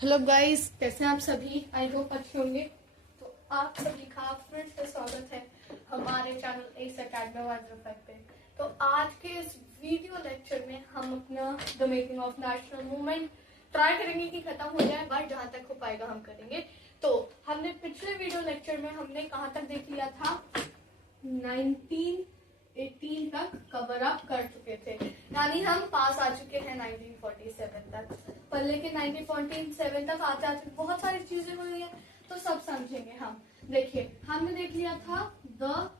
Hello guys, कैसे हैं आप सभी। आई होप अच्छे होंगे। तो आप सभी का फिर से स्वागत है हमारे चैनल एस अकेडमी वाइजर पे। तो आज के इस वीडियो लेक्चर में हम अपना the making of national movement try करेंगे कि खत्म हो जाए, बट जहां तक हो पाएगा हम करेंगे। तो हमने पिछले वीडियो लेक्चर में हमने कहाँ तक देख लिया था, 1918 तक कवर अप कर चुके थे, यानी हम पास आ चुके हैं 1947 तक। पर लेकिन 1947 तक आते आते बहुत सारी चीजें हुई है, तो सब समझेंगे हम। देखिए, हमने देख लिया था द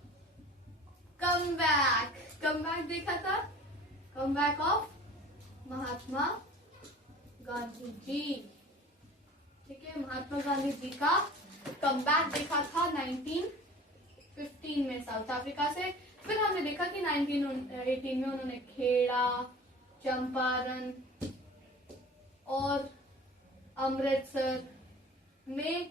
कमबैक देखा था, कमबैक ऑफ महात्मा गांधी जी। ठीक है, महात्मा गांधी जी का कमबैक देखा था 1915 में साउथ अफ्रीका से। फिर हमने देखा कि 1918 में उन्होंने खेड़ा, चंपारण और अमृतसर में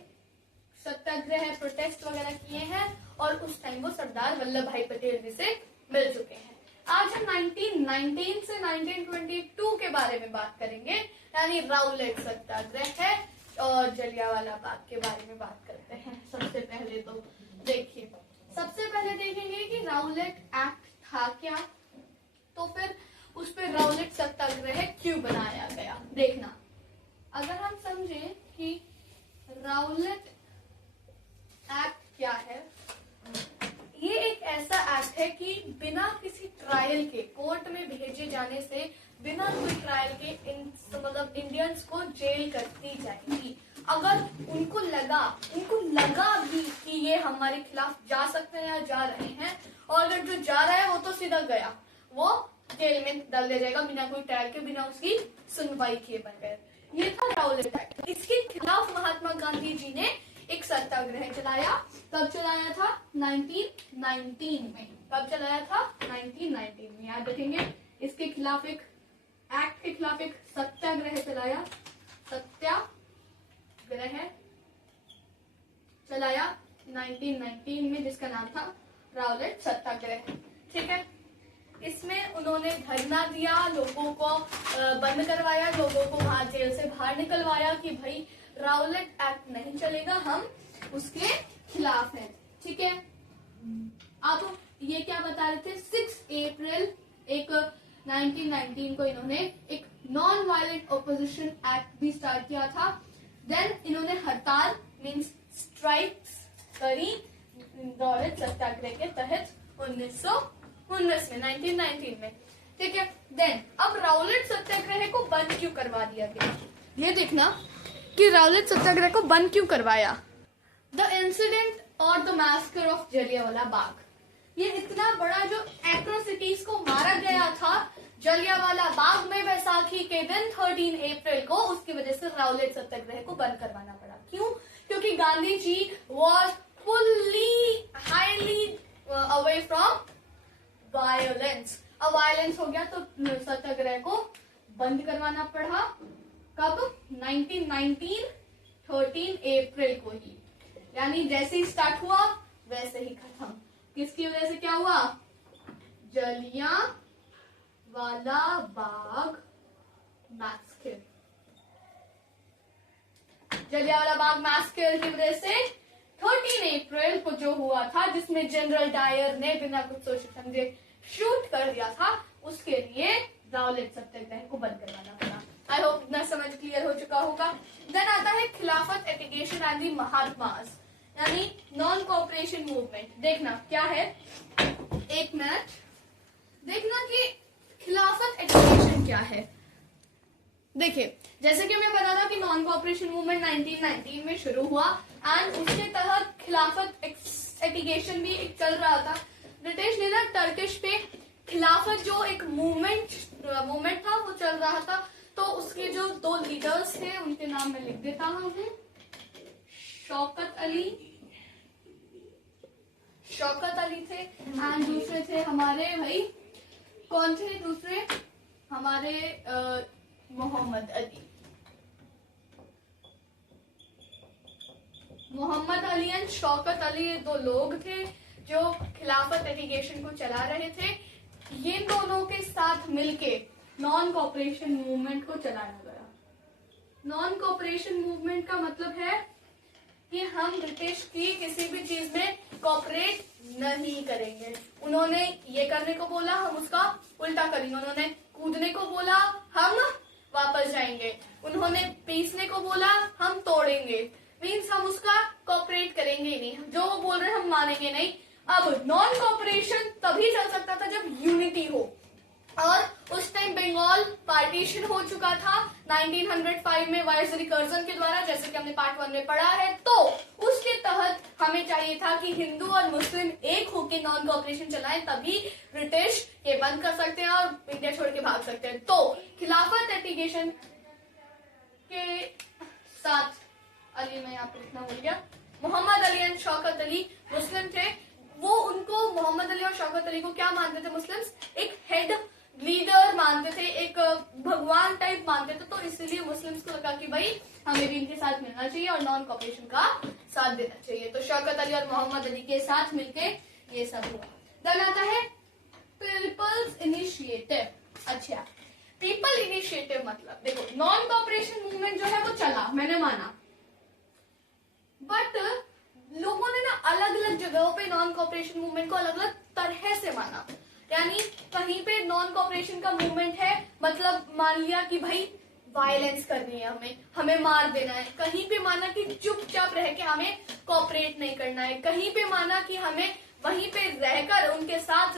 सत्याग्रह प्रोटेस्ट वगैरह किए हैं, और उस टाइम वो सरदार वल्लभ भाई पटेल जी से मिल चुके हैं। आज हम 1919 से 1922 के बारे में बात करेंगे, यानी राउलेट सत्याग्रह है और जलियांवाला बाग के बारे में बात करते हैं। सबसे पहले तो देखिए, सबसे पहले देखेंगे कि राउलेट एक्ट था क्या, तो फिर उस पर राउलेट सत्याग्रह क्यों बनाया गया। देखना, अगर हम समझें कि राउलेट एक्ट क्या है, ये एक ऐसा एक्ट है कि बिना किसी ट्रायल के कोर्ट में भेजे जाने से, बिना कोई ट्रायल के मतलब इंडियंस को जेल कर दी जाएगी। अगर उनको लगा भी कि ये हमारे खिलाफ जा सकते हैं या जा रहे हैं, और अगर जो जा रहा है वो तो सीधा गया, वो जेल में डाल दिया जाएगा बिना कोई ट्रायल के, बिना उसकी सुनवाई किए बगैर। ये था राउलेट एक्ट। इसके खिलाफ महात्मा गांधी जी ने एक सत्याग्रह चलाया। कब चलाया था? 1919 में। कब चलाया था? 1919 में। याद रखेंगे, इसके खिलाफ एक एक्ट के खिलाफ एक सत्याग्रह चलाया, सत्याग्रह चलाया 1919 में, जिसका नाम था राउलेट सत्याग्रह। ठीक है, इसमें उन्होंने धरना दिया, लोगों को बंद करवाया, लोगों को वहां जेल से बाहर निकलवाया कि भाई राउलेट एक्ट नहीं चलेगा, हम उसके खिलाफ हैं। ठीक है, अब ये क्या बता रहे थे, 6 अप्रैल 1919 को इन्होंने एक नॉन वायलेंट ओपोजिशन एक्ट भी स्टार्ट किया था। देन इन्होंने हड़ताल मीन्स स्ट्राइक्स करी राउलेट सत्याग्रह के तहत 1919 में, 1919 में। ठीक है, देन अब राउलेट सत्याग्रह को बंद क्यों करवा दिया गया, ये देखना कि राउलेट सत्याग्रह को बंद क्यों करवाया। द इंसिडेंट और the massacre of Jallianwala Bagh, ये इतना बड़ा जो एट्रोसिटीज को मारा गया था जलियांवाला बाग में बैसाखी के दिन 13 अप्रैल को, उसकी वजह से राउलेट सत्याग्रह को बंद करवाना पड़ा। क्यों? क्योंकि Gandhi ji was fully highly away from violence. अब वायलेंस हो गया तो सत्याग्रह को बंद करवाना पड़ा। कब? 1919 13 अप्रैल को ही, यानी जैसे ही स्टार्ट हुआ वैसे ही खत्म। किसकी वजह से क्या हुआ? जलियांवाला बाग मैसेकर। जलियांवाला बाग मैसेकर की वजह से 13 अप्रैल को जो हुआ था, जिसमें जनरल डायर ने बिना कुछ सोचे समझे शूट कर दिया था, उसके लिए राउलेट सत्याग्रह को बंद करवाना पड़ा। आई होप इतना समझ क्लियर हो चुका होगा। देन आता है खिलाफत एटिगेशन एंड दी महात्मास, यानी नॉन कोऑपरेशन मूवमेंट। देखना क्या है, एक मिनट देखना कि खिलाफत एटिगेशन क्या है। देखिए, जैसे कि मैं बता था कि नॉन कोऑपरेशन मूवमेंट 1919 में शुरू हुआ, एंड उसके तहत खिलाफत एटिगेशन भी एक चल रहा था। ब्रिटिश ने ना टर्किश पे खिलाफत जो एक मूवमेंट था वो चल रहा था, तो उसके जो 2 लीडर्स थे उनके नाम मैं लिख देता हूँ। शौकत अली थे, एंड दूसरे थे हमारे भाई, कौन थे दूसरे? हमारे मोहम्मद अली एंड शौकत अली, ये 2 लोग थे जो खिलाफत एटिगेशन को चला रहे थे। ये दोनों के साथ मिलके नॉन कोऑपरेशन मूवमेंट को चलाया गया। नॉन कोऑपरेशन मूवमेंट का मतलब है कि हम ब्रिटिश की किसी भी चीज में कोऑपरेट नहीं करेंगे। उन्होंने ये करने को बोला, हम उसका उल्टा करेंगे। उन्होंने कूदने को बोला, हम वापस जाएंगे। उन्होंने पीसने को बोला, हम तोड़ेंगे। मीन्स हम उसका कोऑपरेट करेंगे ही नहीं, जो वो बोल रहे हैं हम मानेंगे नहीं। अब नॉन कोऑपरेशन तभी चल सकता था जब यूनिटी हो, और उस टाइम बंगाल पार्टीशन हो चुका था 1905 में वाइस रिकर्जन के द्वारा, जैसे कि हमने पार्ट 1 में पढ़ा है। तो उसके तहत हमें चाहिए था कि हिंदू और मुस्लिम एक होकर नॉन कोऑपरेशन चलाएं, तभी ब्रिटिश ये बंद कर सकते हैं और इंडिया छोड़ के भाग सकते हैं। तो खिलाफत एप्लीकेशन के साथ अली, मैं यहाँ पे लिखना भूल गया, मोहम्मद अली एंड शौकत अली मुस्लिम थे। वो उनको मोहम्मद अली और शौकत अली को क्या मानते थे मुस्लिम्स? एक हेड लीडर मानते थे, एक भगवान टाइप मानते थे। तो इसीलिए मुस्लिम्स को लगा कि भाई हमें भी इनके साथ मिलना चाहिए और नॉन कोऑपरेशन का साथ देना चाहिए। तो शौकत अली और मोहम्मद अली के साथ मिलके ये सब हुआ। देन आता है पीपल्स इनिशिएटिव। अच्छा, पीपल इनिशिएटिव मतलब देखो, नॉन कोऑपरेशन मूवमेंट जो है वो चला, मैंने माना, बट लोगों ने ना अलग अलग जगहों पे नॉन कोऑपरेशन मूवमेंट को अलग अलग तरह से माना। यानी कहीं पे नॉन कोऑपरेशन का मूवमेंट है, मतलब मान लिया कि भाई वायलेंस करनी है, हमें मार देना है। कहीं पे माना कि चुपचाप रह के हमें कोऑपरेट नहीं करना है। कहीं पे माना कि हमें वहीं पे रहकर उनके साथ